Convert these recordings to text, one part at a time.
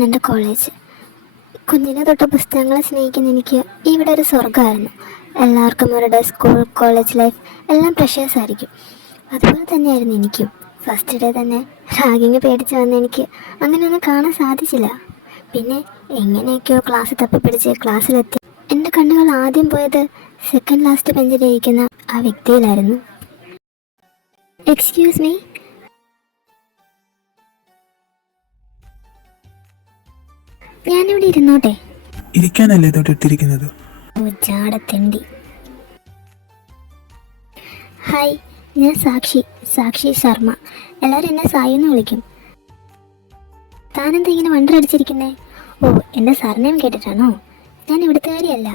ഇതാണ് എൻ്റെ കോളേജ്. കുഞ്ഞിനെ തൊട്ട് പുസ്തകങ്ങളെ സ്നേഹിക്കുന്ന എനിക്ക് ഇവിടെ ഒരു സ്വർഗ്ഗമായിരുന്നു. എല്ലാവർക്കും അവരുടെ സ്കൂൾ കോളേജ് ലൈഫ് എല്ലാം പ്രഷേഴ്സ് ആയിരിക്കും. അതുപോലെ തന്നെയായിരുന്നു എനിക്കും. ഫസ്റ്റ് ഡേ തന്നെ റാഗിങ് പേടിച്ച് വന്ന എനിക്ക് അങ്ങനെയൊന്നും കാണാൻ സാധിച്ചില്ല. പിന്നെ എങ്ങനെയൊക്കെയോ ക്ലാസ് തപ്പിപ്പിടിച്ച് ക്ലാസ്സിലെത്തി. എൻ്റെ കണ്ണുകൾ ആദ്യം പോയത് സെക്കൻഡ് ലാസ്റ്റ് ബെഞ്ചിലിരിക്കുന്ന ആ വ്യക്തിയിലായിരുന്നു. എക്സ്ക്യൂസ് മീ, ഞാനിവിടെ ഇരുന്നോട്ടെ? ഇരിക്കാനല്ലേ ഇതോട്ട് ഇട്ടിരിക്കുന്നത്? ജാടത്തെണ്ടി. ഹായ്, ഞാൻ സാക്ഷി ശർമ്മ. എല്ലാവരും എന്നെ സായി എന്ന് വിളിക്കും. താനെന്താ ഇങ്ങനെ വണ്ടടിച്ചിരിക്കുന്നേ? ഓ, എൻ്റെ സർനെയിം കേട്ടിട്ടാണോ? ഞാൻ ഇവിടുത്തെ കാര്യമല്ല.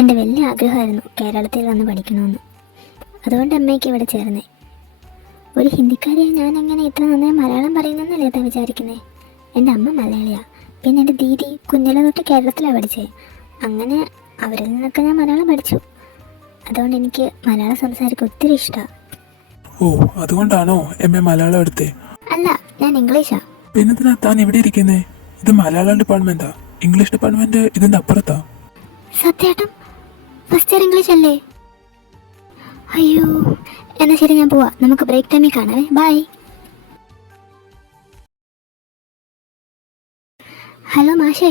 എൻ്റെ വലിയ ആഗ്രഹമായിരുന്നു കേരളത്തിൽ വന്ന് പഠിക്കണമെന്ന്. അതുകൊണ്ട് അമ്മയ്ക്ക് ഇവിടെ ചേർന്നേ. ഒരു ഹിന്ദിക്കാരിയെ ഞാൻ എങ്ങനെ ഇത്ര നന്നായി മലയാളം പറയുന്നതെന്നല്ലേ ഏതാ വിചാരിക്കുന്നേ? എൻ്റെ അമ്മ മലയാളിയാണ്. പിന്നെ എൻ്റെ ദീദി കുഞ്ഞിലെ തൊട്ട് കേരളത്തിലാണ് പഠിച്ചത്. അങ്ങനെ അവരിൽ നിന്നൊക്കെ ഞാൻ മലയാളം പഠിച്ചു. അതുകൊണ്ട് എനിക്ക് മലയാളം സംസാരിക്കാൻ ഒത്തിരി ഇഷ്ടമാണ്. ഓ, അതുകൊണ്ടാണോ എം എ മലയാളം എടുത്തേ? അല്ല, ഞാൻ ഇംഗ്ലീഷാണ്. പിന്നെന്തിനാ താൻ ഇവിടെ ഇരിക്കുന്നേ? ഇത് മലയാളം ഡിപ്പാർട്ട്മെന്റാ, ഇംഗ്ലീഷ് ഡിപ്പാർട്ട്മെന്റ് ഇതിന്റെ അപ്പുറത്താ. സത്യേട്ടൻ ഫസ്റ്റ് ഇയർ ഇംഗ്ലീഷ് അല്ലേ? അയ്യോ, എന്നാ ശരി, ഞാൻ പോവാ. നമുക്ക് ബ്രേക്ക് ടൈമിൽ കാണാവേ. ബൈ. ഹലോ മാഷേ.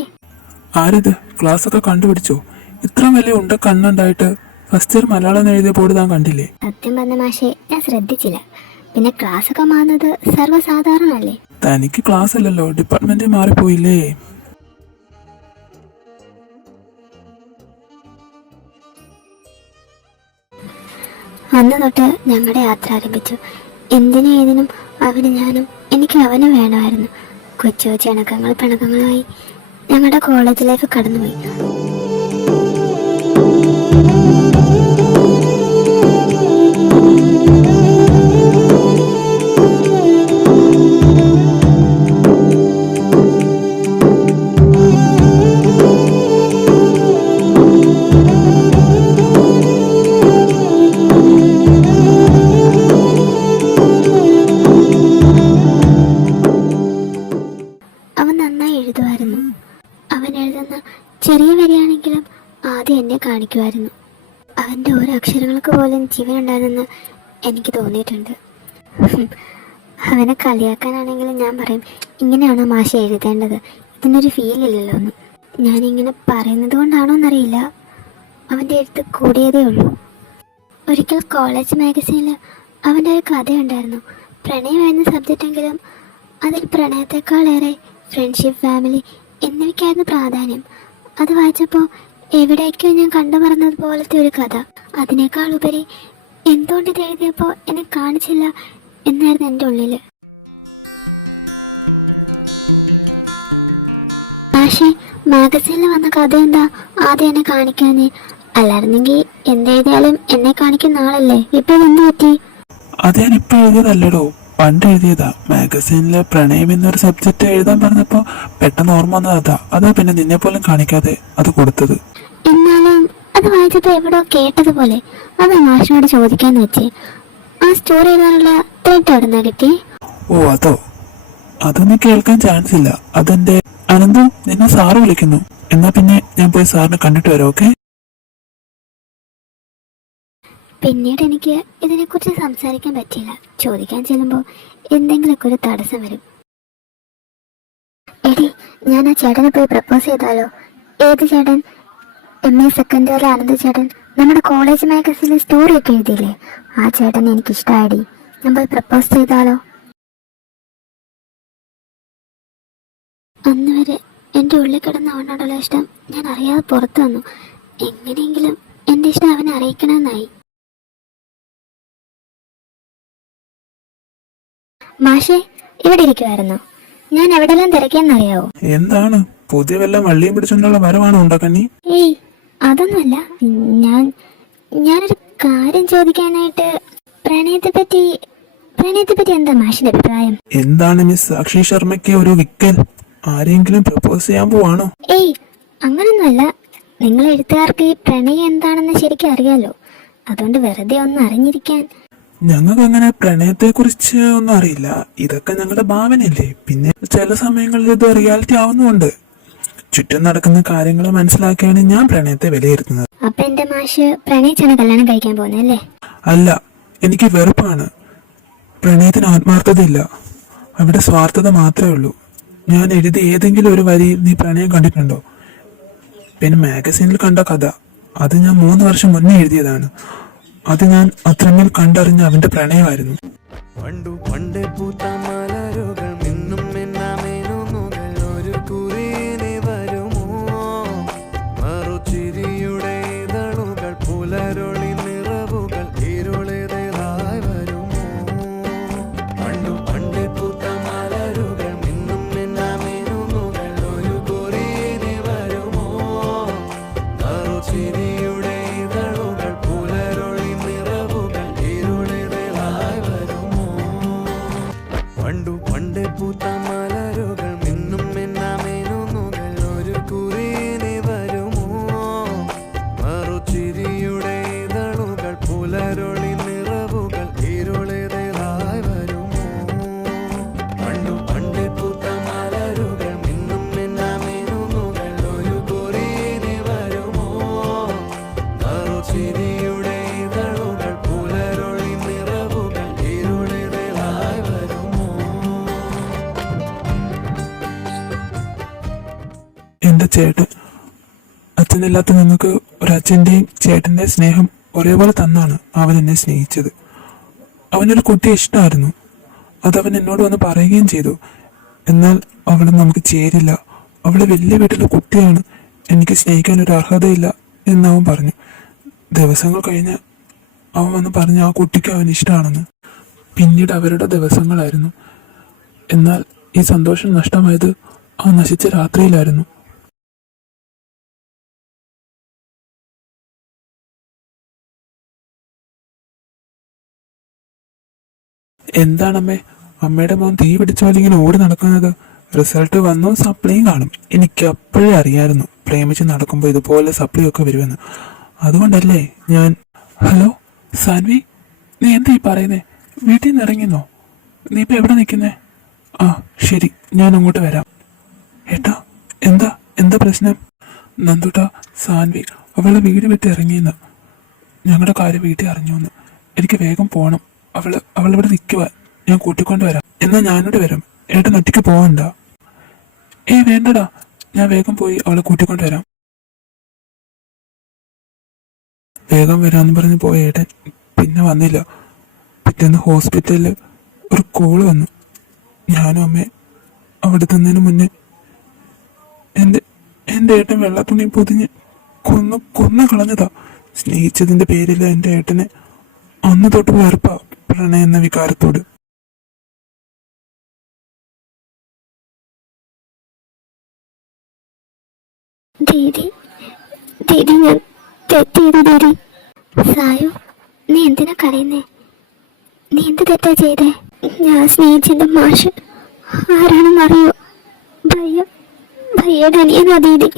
ആരിത്? ക്ലാസ് ഒക്കെ കണ്ടുപിടിച്ചോ? ഇത്ര വലിയ ഉണ്ട കണ്ണുണ്ടായിട്ട് ഫസ്റ്റ് ഇയർ മലയാളം എഴുതിയ ബോർഡ് താൻ കണ്ടില്ലേ? സത്യം പറഞ്ഞ മാഷേ, ഞാൻ ശ്രദ്ധിച്ചില്ല. പിന്നെ ക്ലാസ് ഒക്കെ മാറുന്നത് സർവ്വസാധാരണല്ലേ? തനിക്ക് ക്ലാസ് അല്ലല്ലോ, ഡിപ്പാർട്ട്മെന്റ് മാറിപ്പോയില്ലേ? അന്ന് തൊട്ട് ഞങ്ങളുടെ യാത്ര ആരംഭിച്ചു. എന്തിനും ഏതിനും അവന് ഞാനും, എനിക്ക് അവനും വേണമായിരുന്നു. കൊച്ചു കൊച്ചു പിണക്കങ്ങളുമായി ഞങ്ങളുടെ കോളേജ് ലൈഫ് കടന്നുപോയി. അവൻ നന്നായി എഴുതുമായിരുന്നു. അവൻ എഴുതുന്ന ചെറിയ വരിയാണെങ്കിലും ആദ്യം എന്നെ കാണിക്കുമായിരുന്നു. അവൻ്റെ ഓരോ അക്ഷരങ്ങൾക്ക് പോലും ജീവനുണ്ടായിരുന്നെന്ന് എനിക്ക് തോന്നിയിട്ടുണ്ട്. അവനെ കളിയാക്കാനാണെങ്കിലും ഞാൻ പറയും, ഇങ്ങനെയാണോ മാഷ എഴുതേണ്ടത്, ഇതിനൊരു ഫീലില്ലല്ലോ എന്ന്. ഞാനിങ്ങനെ പറയുന്നത് കൊണ്ടാണോ എന്നറിയില്ല, അവൻ്റെ എഴുത്ത് കൂടിയതേ ഉള്ളൂ. ഒരിക്കൽ കോളേജ് മാഗസീനിൽ അവൻ്റെ ഒരു കഥയുണ്ടായിരുന്നു. പ്രണയമായിരുന്ന സബ്ജക്റ്റെങ്കിലും അതിൽ പ്രണയത്തെക്കാളേറെ ഫ്രണ്ട്ഷിപ്പ്, ഫാമിലി എന്നിവയ്ക്കായിരുന്നു പ്രാധാന്യം. അത് വായിച്ചപ്പോൾ എവിടേക്കോ ഞാൻ കണ്ടു പറഞ്ഞത് പോലത്തെ ഒരു കഥ. അതിനേക്കാൾ ഉപരി എന്തുകൊണ്ട് ഇത് എഴുതിയപ്പോൾ എന്നെ കാണിച്ചില്ല എന്നായിരുന്നു എൻ്റെ ഉള്ളിൽ. പക്ഷേ മാഗസീനിൽ വന്ന കഥ എന്താ ആദ്യം എന്നെ കാണിക്കാനേ? അല്ലായിരുന്നെങ്കിൽ എന്തെഴുതിയാലും എന്നെ കാണിക്കുന്ന ആളല്ലേ. ഇപ്പൊ എന്ത് പറ്റി? അത് ഞാൻ ഇപ്പൊ എഴുതിയതല്ലടോ, പണ്ട് എഴുതിയതാ. മാഗസീനില് പ്രണയം എന്നൊരു സബ്ജക്റ്റ് എഴുതാൻ പറഞ്ഞപ്പോ പെട്ടെന്ന് ഓർമ്മ വന്നത് അതാ പിന്നെ നിന്നെ പോലും കാണിക്കാതെ അത് കൊടുത്തത്. എന്നാലും അത് വായിച്ചപ്പോ എവിടോ കേട്ടതുപോലെ. അത് മാഷിനോട് ചോദിക്കാന്ന് വെച്ചേ. ആ സ്റ്റോറി എഴുതാനുള്ള ത്രെഡ് എവിടുന്നാ കിട്ടി? ഓ, അതോ? അതൊന്നും കേൾക്കാൻ ചാൻസ് ഇല്ല. അതെന്റെ അനന്തു, നിന്നെ സാറ് വിളിക്കുന്നു. എന്നാ പിന്നെ ഞാൻ പോയി സാറിനെ കണ്ടിട്ട് വരാം. ഓക്കെ? പിന്നീട് എനിക്ക് ഇതിനെക്കുറിച്ച് സംസാരിക്കാൻ പറ്റിയില്ല. ചോദിക്കാൻ ചെല്ലുമ്പോൾ എന്തെങ്കിലുമൊക്കെ ഒരു തടസ്സം വരും. എടി, ഞാൻ ആ ചേട്ടനെ പോയി പ്രപ്പോസ് ചെയ്താലോ? ഏത് ചേട്ടൻ? MA സെക്കൻഡ് ഇയറിലെ അനന്ത് ചേട്ടൻ. നമ്മുടെ കോളേജ് മാഗസീനിൽ സ്റ്റോറി ഒക്കെ എഴുതിയില്ലേ? ആ ചേട്ടൻ എനിക്കിഷ്ടമായിടി. ഞാൻ പോയി പ്രപ്പോസ് ചെയ്താലോ? അന്ന് വരെ എൻ്റെ ഉള്ളിൽ കിടന്ന അവനോടുള്ള ഇഷ്ടം ഞാൻ അറിയാതെ പുറത്തു വന്നു. എങ്ങനെയെങ്കിലും എൻ്റെ ഇഷ്ടം അവനെ അറിയിക്കണമെന്നായി. മാഷേ, ഇവിടെ ഇരിക്കുമായിരുന്നു. ഞാൻ എവിടെല്ലാം തിരക്കിയെന്നറിയാവോ? എന്താണ്? പുതിയ വല്ല വള്ളിയും പിടിച്ചുകൊണ്ടുള്ള വരവാണോ ഉണ്ടാക്കണ്ണി? ഏയ്, അതൊന്നുമല്ല. ഞാനൊരു കാര്യം ചോദിക്കാനായിട്ട്. പ്രണയത്തെ പറ്റി എന്താ മാഷിന്റെ അഭിപ്രായം? എന്താണ് മിസ് സാക്ഷി ശർമ്മയ്ക്ക് ഒരു വിക്കൽ? ആരെങ്കിലും പ്രപ്പോസ് ചെയ്യാൻ പോവാണോ? ഏയ്, അങ്ങനൊന്നുമല്ല. നിങ്ങൾ എഴുത്തുകാർക്ക് ഈ പ്രണയം എന്താണെന്ന് ശരിക്കും അറിയാലോ. അതുകൊണ്ട് വെറുതെ ഒന്ന് അറിഞ്ഞിരിക്കാൻ. ഞങ്ങൾക്ക് അങ്ങനെ പ്രണയത്തെക്കുറിച്ച് ഒന്നും അറിയില്ല. ഇതൊക്കെ ഞങ്ങളുടെ ഭാവനയല്ലേ. പിന്നെ ചില സമയങ്ങളിൽ ഇത് റിയാലിറ്റി ആവുന്നുമുണ്ട്. ചുറ്റും നടക്കുന്ന കാര്യങ്ങൾ മനസ്സിലാക്കിയാണ് ഞാൻ പ്രണയത്തെ വിലയിരുത്തുന്നത്. അപ്പൊ എന്റെ മാഷ് പ്രണയിച്ചാണ് കല്യാണം കഴിക്കാൻ പോകുന്നല്ലേ? അല്ല, എനിക്ക് വെറുപ്പാണ്. പ്രണയത്തിന് ആത്മാർത്ഥതയില്ല, അവിടെ സ്വാർത്ഥത മാത്രമേ ഉള്ളൂ. ഞാൻ എഴുതി ഏതെങ്കിലും ഒരു വരി നീ പ്രണയം കണ്ടിട്ടുണ്ടോ? പിന്നെ മാഗസീനിൽ കണ്ട കഥ, അത് ഞാൻ 3 വർഷം മുന്നേ എഴുതിയതാണ്. അത് ഞാൻ അത്രമേൽ കണ്ടറിഞ്ഞ അവന്റെ പ്രണയമായിരുന്നു. പണ്ടു പണ്ടേ പൂത്ത മലരുകൾ മിന്നും മിന്നാമേനുകൾ ഒരു കുറിയിനി വരുമോ? മറുചിരിയുടെ ഇതളുകൾ പുലരൊളി നിറവുകൾ ഇരുളിതായി വരുമോ? പണ്ടു പണ്ടേ പൂത്ത മലരുകൾ മിന്നും മിന്നാമേനുകൾ ഒരു കുറിയിനി വരുമോ? മറുചിരിയുടെ ഇതളുകൾ പുലരൊളി നിറവുകൾ ഇരുളിതായി വരുമോ? പണ്ടു പണ്ടേ പൂത്ത മലരുകൾ മിന്നും മിന്നാമേനുകൾ ഒരു കുറിയിനി വരുമോ? മറുചിരിയുടെ ഇതളുകൾ പുലരൊളി നിറവുകൾ ഇരുളിതായി വരുമോ? പണ്ടു പണ്ടേ പൂത്ത മലരുകൾ മിന്നും മിന്നാമേനുകൾ ഒരു കുറിയിനി വരുമോ? മറുചിരിയുടെ ഇതളുകൾ പുലരൊളി നിറവുകൾ ഇരുളിതായി വരുമോ? എന്റെ ചേട്ടൻ, അച്ഛനില്ലാത്ത ഞങ്ങൾക്ക് ഒരച്ഛൻ്റെയും ചേട്ടൻ്റെ സ്നേഹം ഒരേപോലെ തന്നാണ് അവൻ എന്നെ സ്നേഹിച്ചത്. അവനൊരു കുട്ടിയെ ഇഷ്ടമായിരുന്നു, അതവൻ എന്നോട് വന്ന് പറയുകയും ചെയ്തു. എന്നാൽ അവൾ നമുക്ക് ചേരില്ല, അവൾ വലിയ വീട്ടിലെ കുട്ടിയാണ്, എനിക്ക് സ്നേഹിക്കാൻ ഒരു അർഹതയില്ല എന്നവൻ പറഞ്ഞു. ദിവസങ്ങൾ കഴിഞ്ഞ് അവൻ വന്ന് പറഞ്ഞു ആ കുട്ടിക്ക് അവൻ ഇഷ്ടമാണെന്ന്. പിന്നീട് അവരുടെ ദിവസങ്ങളായിരുന്നു. എന്നാൽ ഈ സന്തോഷം നഷ്ടമായത് ആ നശിച്ച രാത്രിയിലായിരുന്നു. എന്താണമ്മേ, അമ്മയുടെ മോൻ തീ പിടിച്ച പോലെ ഇങ്ങനെ ഓടി നടക്കുന്നത്? റിസൾട്ട് വന്നു, സപ്ലിയും കാണും. എനിക്ക് അപ്പോഴേ അറിയായിരുന്നു പ്രേമിച്ച് നടക്കുമ്പോൾ ഇതുപോലെ സപ്ലി ഒക്കെ വരുമെന്ന്. അതുകൊണ്ടല്ലേ ഞാൻ... ഹലോ സാൻവി, നീ എന്താ ഈ പറയുന്നേ? വീട്ടിൽ നിന്ന് ഇറങ്ങിന്നോ? നീ ഇപ്പം എവിടെ നിൽക്കുന്നേ? ആ ശരി, ഞാൻ അങ്ങോട്ട് വരാം. ഏട്ടാ, എന്താ എന്താ പ്രശ്നം? നന്ദുട്ടാ, സാൻവി അവളെ വീട് വിട്ട് ഇറങ്ങിയെന്ന്. ഞങ്ങളുടെ കാര്യം വീട്ടിൽ അറിഞ്ഞുവെന്ന്. എനിക്ക് വേഗം പോകണം. അവളിവിടെ നിൽക്കുക, ഞാൻ കൂട്ടിക്കൊണ്ട് വരാം. എന്നാൽ ഞാനിവിടെ വരാം, ഏട്ടൻ ഒറ്റയ്ക്ക് പോകണ്ട. വേണ്ടടാ, ഞാൻ വേഗം പോയി അവളെ കൂട്ടിക്കൊണ്ട് വരാം. വേഗം വരാമെന്ന് പറഞ്ഞ് പോയ ഏട്ടൻ പിന്നെ വന്നില്ല. പിറ്റേന്ന് ഹോസ്പിറ്റലിൽ ഒരു കോള് വന്നു. ഞാനും അമ്മേ അവിടെ തന്നതിന് മുന്നേ എൻ്റെ ഏട്ടൻ വെള്ളത്തുണി പൊതിഞ്ഞ് കൊന്നു കളഞ്ഞതാ. സ്നേഹിച്ചതിൻ്റെ പേരിൽ എൻ്റെ ഏട്ടനെ അന്ന് തൊട്ട് വേർപ്പാ പ്രണയം എന്ന വികാരത്തോട്. ദീദി, ദീദി ഞാൻ തെറ്റെയ്തു ദീദി. സായു, നീ എന്തിനാ കരയുന്നേ? നീ എന്ത് തെറ്റാ ചെയ്തേ? ഞാൻ സ്നേഹിച്ചെന്റെ മാഷ് ആരാണെന്നറിയോ? ഭയ്യയുടെ അനിയനാ ദീദി.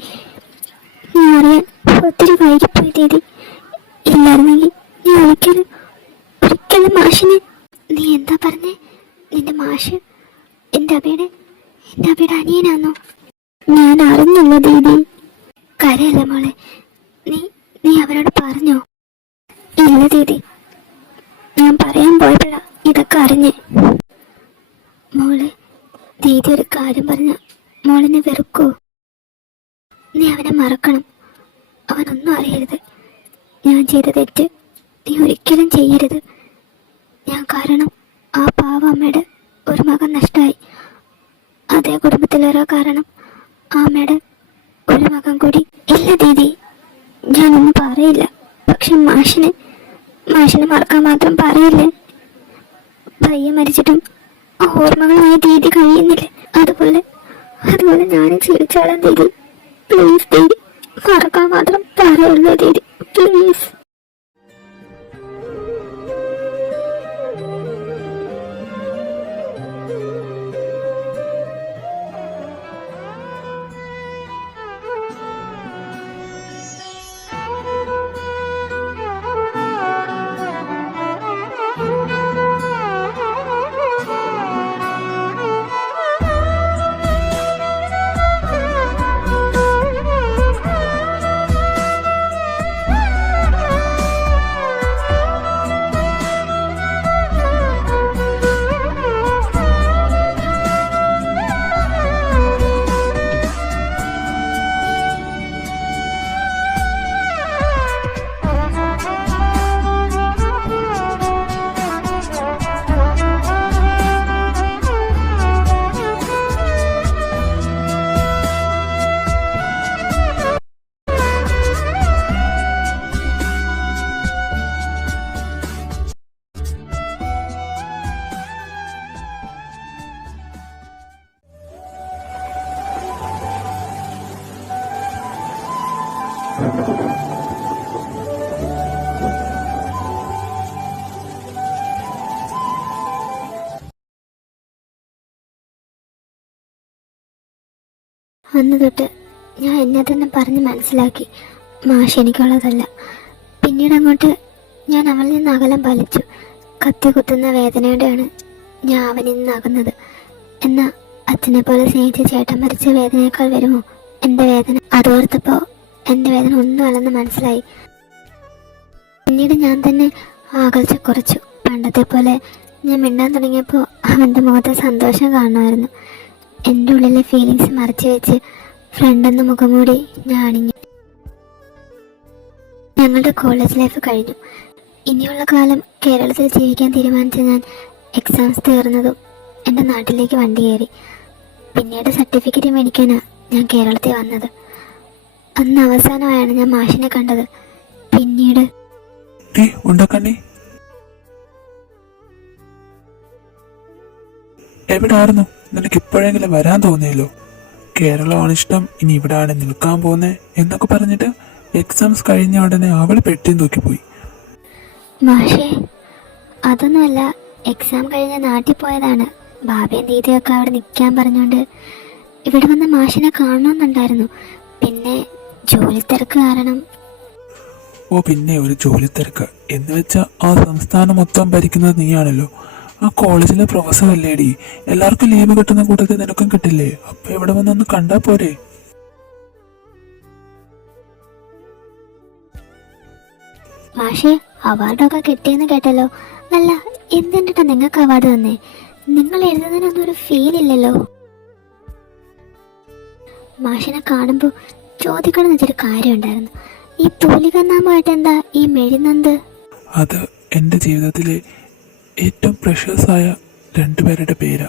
ഞാൻ അറിയാൻ ഒത്തിരി വൈകിപ്പോയി ദീദി. ഇല്ലായിരുന്നെങ്കിൽ ഞാൻ ഒരിക്കലും മാഷിനെ... നീ എന്താ പറഞ്ഞേ? നിന്റെ മാഷ് എൻ്റെ അബയുടെ അനിയനാന്നോ? ഞാൻ അറിഞ്ഞില്ല ദീദി. കരയല്ല മോളെ, നീ അവരോട് പറഞ്ഞോ? ഇല്ല ദീദി, ഞാൻ പറയാൻ പോയപ്പോഴാ ഇതൊക്കെ അറിഞ്ഞേ. മോളെ, ദീദി ഒരു കാര്യം പറഞ്ഞ മോളിനെ വെറുക്കോ? നീ അവനെ മറക്കണം. അവനൊന്നും അറിയരുത്. ഞാൻ ചെയ്ത തെറ്റ് നീ ഒരിക്കലും ചെയ്യരുത്. ഞാൻ കാരണം ആ പാവ അമ്മയുടെ ഒരു മകൻ നഷ്ടമായി. അതേ കുടുംബത്തിലൊരാ കാരണം ആ അമ്മയുടെ ഒരു മകൻ കൂടി. ഇല്ല ദീദി, ഞാനൊന്നും പറയില്ല. പക്ഷെ മാഷിനെ മറക്കാൻ മാത്രം പറയില്ലേ? ഭയ്യ മരിച്ചിട്ടും ആ ഓർമ്മകളുമായി ദീദി കഴിയുന്നില്ലേ? അതുപോലെ ഞാനും ചിരിച്ചോളാം ദീദി. പ്ലീസ് ദീദി, മറക്കാൻ മാത്രം പറയുള്ളൂ ദീദി, പ്ലീസ്. അന്ന് തൊട്ട് ഞാൻ എന്നെ തന്നെ പറഞ്ഞ് മനസ്സിലാക്കി മാഷ് എനിക്കുള്ളതല്ല. പിന്നീട് അങ്ങോട്ട് ഞാൻ അവനിൽ നിന്ന് അകലം പാലിച്ചു. കത്തി കുത്തുന്ന വേദനയോടെയാണ് ഞാൻ അവനിൽ നിന്ന് അകന്നത്. എന്നാൽ അച്ഛനെ പോലെ സ്നേഹിച്ച ചേട്ടൻ മരിച്ച വേദനയേക്കാൾ വരുമോ എൻ്റെ വേദന? അതോർത്തപ്പോൾ എൻ്റെ വേദന ഒന്നും അല്ലെന്ന് മനസ്സിലായി. പിന്നീട് ഞാൻ തന്നെ അകൽച്ച കുറച്ചു. പണ്ടത്തെ പോലെ ഞാൻ മിണ്ടാൻ തുടങ്ങിയപ്പോൾ അവൻ്റെ മുഖത്തെ സന്തോഷം കാണുമായിരുന്നു. എൻ്റെ ഉള്ളിലെ ഫീലിങ്സ് മറച്ചു വെച്ച് ഫ്രണ്ടെന്ന മുഖംമൂടി ഞാൻ അണിഞ്ഞു. ഞങ്ങളുടെ കോളേജ് ലൈഫ് കഴിഞ്ഞു. ഇനിയുള്ള കാലം കേരളത്തിൽ ജീവിക്കാൻ തീരുമാനിച്ച ഞാൻ എക്സാംസ് തീർന്നതും എൻ്റെ നാട്ടിലേക്ക് വണ്ടി കയറി. പിന്നീട് സർട്ടിഫിക്കറ്റ് മേടിക്കാനാണ് ഞാൻ കേരളത്തിൽ വന്നത്. അന്ന് അവസാനമായാണ് ഞാൻ മാഷിനെ കണ്ടത്. പിന്നീട് ഉണ്ടക്കണ്ണി എവിടായിരുന്നു? നിനക്ക് ഇപ്പോഴെങ്കിലും വരാൻ തോന്നിയല്ലോ. കേരളമാണ് ഇഷ്ടം, ഇനി ഇവിടാണ് നിൽക്കാൻ പോകുന്നേ എന്നൊക്കെ പറഞ്ഞിട്ട് എക്സാംസ് കഴിഞ്ഞ ഉടനെ അവൾ പെട്ടിയും തൂക്കിപ്പോയി. മാഷേ, അതൊന്നുമല്ല. എക്സാം കഴിഞ്ഞ് നാട്ടിൽ പോയതാണ്. ബാബയും ദീദിയൊക്കെ അവിടെ നിൽക്കാൻ പറഞ്ഞുകൊണ്ട് ഇവിടെ വന്ന് മാഷിനെ കാണണമെന്നുണ്ടായിരുന്നു. പിന്നെ ജോലി തിരക്ക് കാരണം. ഓ, പിന്നെ ഒരു ജോലി തിരക്ക് എന്ന് വെച്ചാൽ ആ സംസ്ഥാനം മൊത്തം ഭരിക്കുന്നത് നീയാണല്ലോ. ആ കോളേജിലെ പ്രൊഫസർ അല്ലേടി, എല്ലാവർക്കും ലീവ് കിട്ടുന്ന കൂട്ടത്തിൽ നിനക്കും കിട്ടില്ലേ? അപ്പൊ ഇവിടെ വന്നൊന്ന് കണ്ടാ പോരെ? മാഷേ, അവാർഡൊക്കെ കിട്ടിയെന്ന് കേട്ടല്ലോ. അല്ല, എന്തിട്ടാ നിങ്ങൾക്ക് അവാർഡ് തന്നെ? നിങ്ങൾ എഴുതുന്നതിനൊന്നും ഒരു ഫീൽ ഇല്ലല്ലോ. മാഷിനെ കാണുമ്പോൾ ചോദിക്കണം എന്ന് വെച്ചൊരു കാര്യം ഉണ്ടായിരുന്നു. ഈ തൂലികനാമമായിട്ട് എന്താ ഈ മെഴുനന്ത്? അത് എൻ്റെ ജീവിതത്തിലെ ഏറ്റവും പ്രഷ്യസ് ആയ രണ്ടുപേരുടെ പേരാ.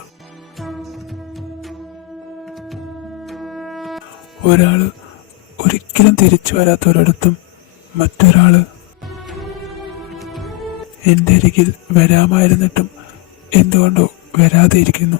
ഒരാള് ഒരിക്കലും തിരിച്ചു വരാത്തൊരിടത്തും, മറ്റൊരാള് എൻ്റെ അരികിൽ വരാമായിരുന്നിട്ടും എന്തുകൊണ്ടോ വരാതെ ഇരിക്കുന്നു.